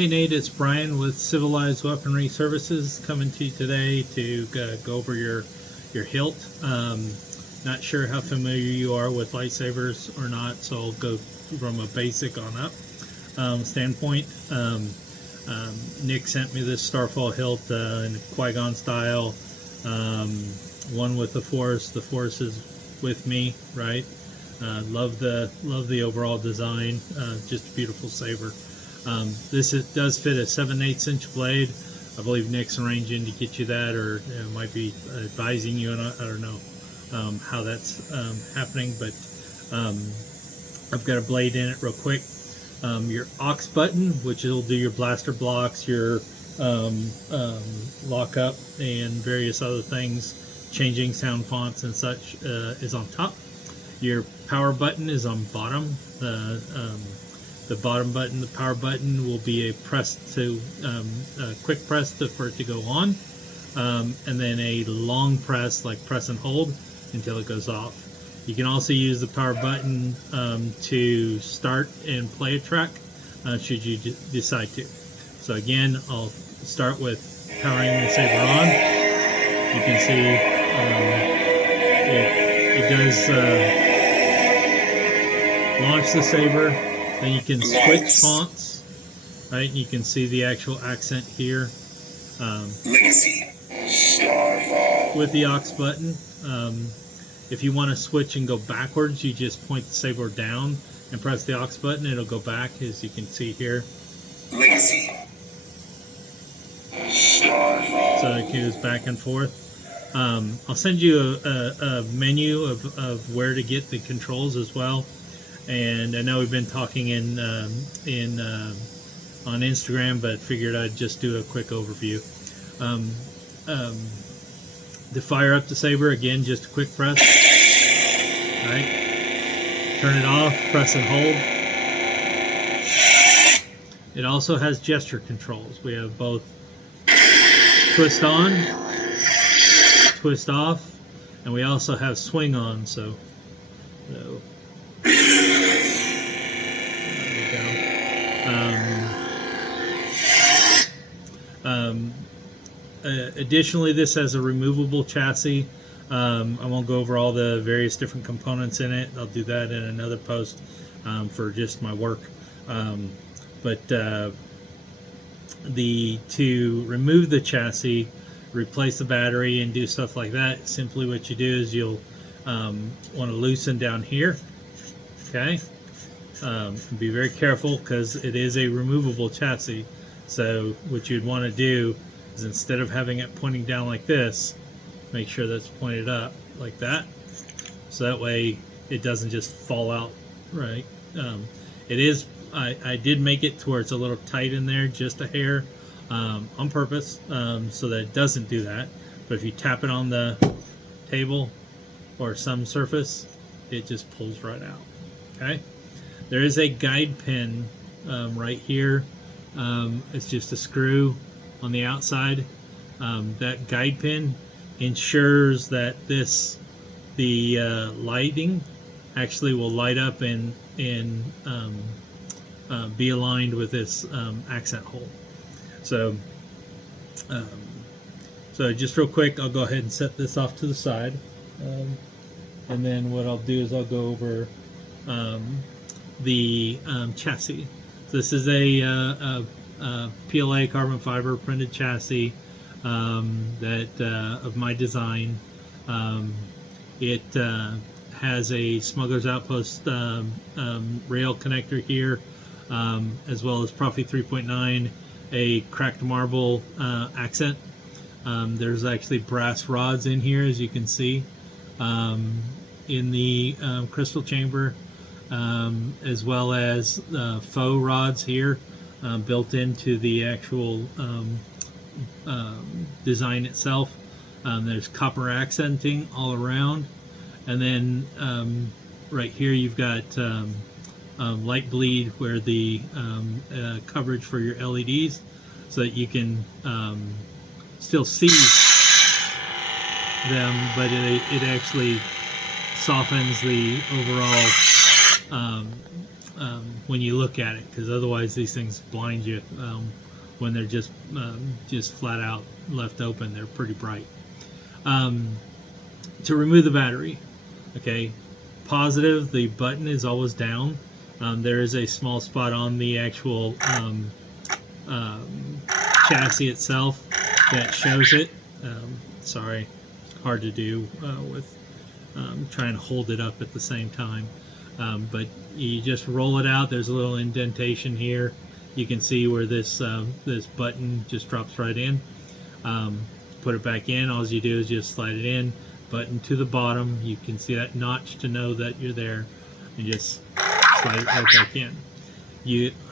Hey Nate, it's Brian with Civilized Weaponry Services coming to you today to go over your hilt. Not sure how familiar you are with lightsabers or not, so I'll go from a basic on up standpoint. Nick sent me this Starfall hilt in Qui-Gon style, one with the Force. The Force is with me, right? Love the overall design. Just a beautiful saber. This does fit a 7/8 inch blade. I believe Nick's arranging to get you that, or might be advising you, and I don't know how that's happening, but I've got a blade in it real quick. Your aux button, which will do your blaster blocks, your lockup, and various other things, changing sound fonts and such, is on top. Your power button is on bottom. The bottom button, the power button, will be a press to quick press for it to go on, and then a long press, like press and hold until it goes off. You can also use the power button to start and play a track should you decide to. So again, I'll start with powering the saber on. You can see it does launch the saber. Then you can switch fonts, right? You can see the actual accent here. Legacy. Starfall. With the aux button. If you want to switch and go backwards, you just point the saber down and press the aux button. It'll go back, as you can see here. Legacy. Starfall. So it goes back and forth. I'll send you a menu of where to get the controls as well. And I know we've been talking on Instagram, but figured I'd just do a quick overview. To fire up the saber, again, just a quick press. Right? Turn it off, press and hold. It also has gesture controls. We have both twist on, twist off, and we also have swing on. So additionally, this has a removable chassis. I won't go over all the various different components in it. I'll do that in another post for just my work. But to remove the chassis, replace the battery, and do stuff like that, simply what you do is you'll want to loosen down here. Okay. Be very careful because it is a removable chassis. So what you'd want to do is, instead of having it pointing down like this, make sure that's pointed up like that, so that way it doesn't just fall out, right? It is, I did make it to where it's a little tight in there, just a hair, on purpose, so that it doesn't do that. But if you tap it on the table or some surface, it just pulls right out. Okay, there is a guide pin right here. It's just a screw on the outside. That guide pin ensures that the lighting actually will light up and be aligned with this accent hole. So just real quick, I'll go ahead and set this off to the side, and then what I'll do is I'll go over the chassis. So this is a PLA carbon fiber printed chassis that of my design. It has a Smuggler's Outpost rail connector here, as well as Profi 3.9, a cracked marble accent. There's actually brass rods in here, as you can see, in the crystal chamber, as well as faux rods here built into the actual design itself. There's copper accenting all around, and then right here you've got light bleed where the coverage for your LEDs, so that you can still see them, but it actually softens the overall when you look at it, because otherwise these things blind you when they're just flat out left open. They're pretty bright. To remove the battery, okay, positive, the button is always down. There is a small spot on the actual chassis itself that shows it. Sorry, hard to do with trying to hold it up at the same time. But you just roll it out. There's a little indentation here. You can see where this this button just drops right in. Put it back in. All you do is just slide it in. Button to the bottom. You can see that notch to know that you're there, and just slide it right back in.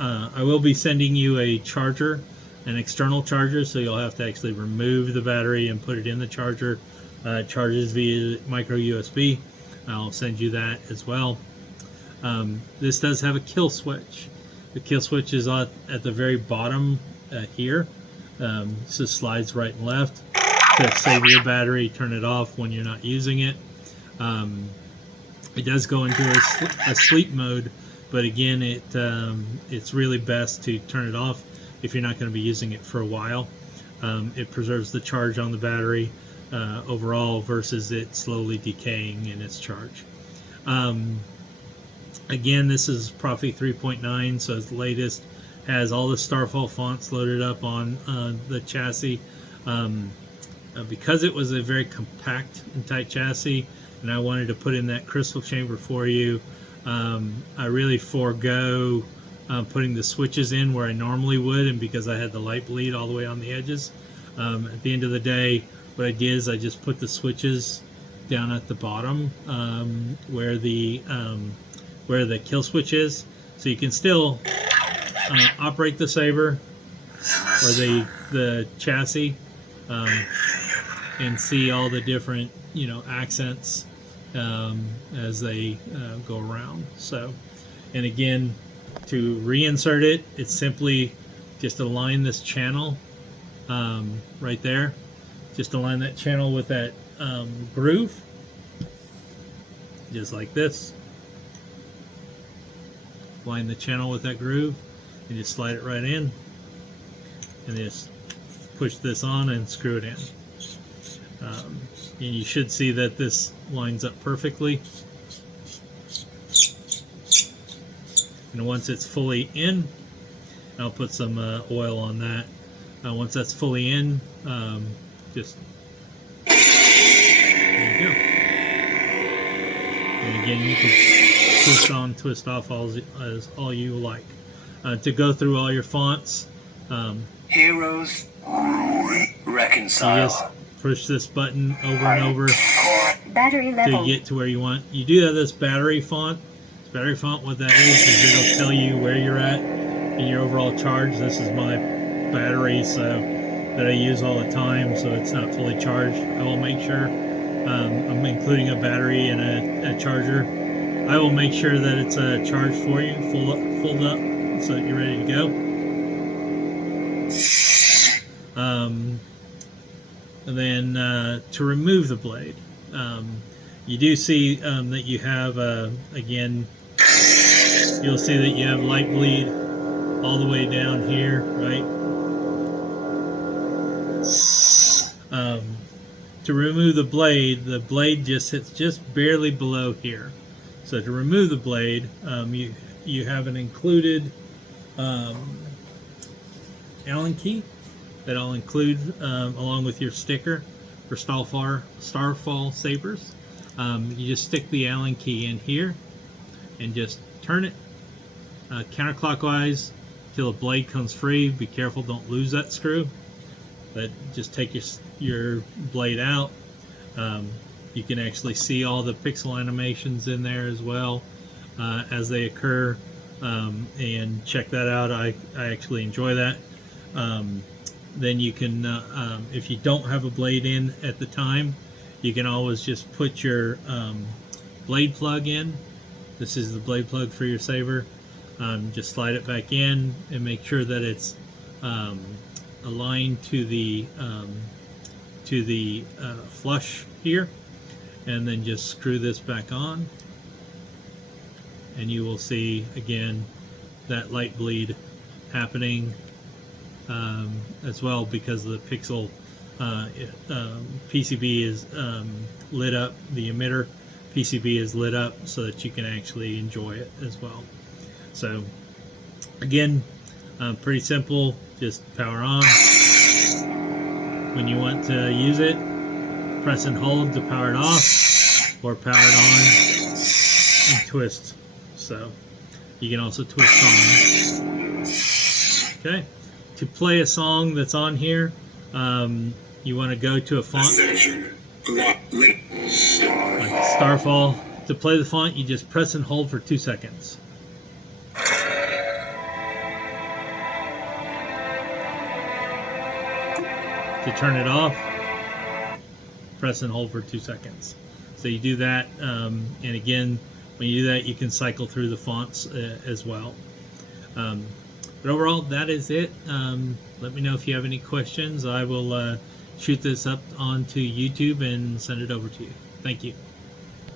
I will be sending you a charger, an external charger, so you'll have to actually remove the battery and put it in the charger. It charges via micro USB. I'll send you that as well. This does have a kill switch. The kill switch is at the very bottom here. So it slides right and left to save your battery. Turn it off when you're not using it. It does go into a sleep mode, but again, it's really best to turn it off if you're not going to be using it for a while. It preserves the charge on the battery overall versus it slowly decaying in its charge. Again, this is Prophet 3.9, so it's the latest. Has all the Starfall fonts loaded up on the chassis. Because it was a very compact and tight chassis, and I wanted to put in that crystal chamber for you, I really forego putting the switches in where I normally would, and because I had the light bleed all the way on the edges. At the end of the day, what I did is I just put the switches down at the bottom where the kill switch is, so you can still operate the saber or the chassis and see all the different accents as they go around. So, and again, to reinsert it, it's simply just align this channel right there. Just align that channel with that groove, just like this. Align the channel with that groove and just slide it right in, and just push this on and screw it in. And you should see that this lines up perfectly. And once it's fully in, I'll put some oil on that. Once that's fully in, just there you go. And again, you can twist on, twist off as all you like. To go through all your fonts, Heroes reconcile. you just push this button over and over Battery level. to get to where you want. You do have this battery font. This battery font, what that is it'll tell you where you're at in your overall charge. This is my battery, so that I use all the time, so it's not fully charged. I will make sure I'm including a battery and a charger. I will make sure that it's charged for you, full up, so that you're ready to go. And then to remove the blade, you do see that you have again, you'll see that you have light bleed all the way down here, right? To remove the blade just hits just barely below here. So to remove the blade, you have an included Allen key that I'll include along with your sticker for Starfall sabers. You just stick the Allen key in here and just turn it counterclockwise till the blade comes free. Be careful, don't lose that screw. But just take your blade out. You can actually see all the pixel animations in there as well as they occur, and check that out. I actually enjoy that. Then you can, if you don't have a blade in at the time, you can always just put your blade plug in. This is the blade plug for your saber. Just slide it back in and make sure that it's aligned to the flush here, and then just screw this back on, and you will see again that light bleed happening as well, because the pixel PCB is lit up. The emitter PCB is lit up so that you can actually enjoy it as well. So again, pretty simple. Just power on. When you want to use it, press and hold to power it off, or power it on and twist. So you can also twist on. Okay. To play a song that's on here, you want to go to a font like Starfall. To play the font, you just press and hold for 2 seconds. To turn it off, press and hold for 2 seconds. So you do that, and again, when you do that, you can cycle through the fonts as well. But overall, that is it. Let me know if you have any questions. I will shoot this up onto YouTube and send it over to you. Thank you.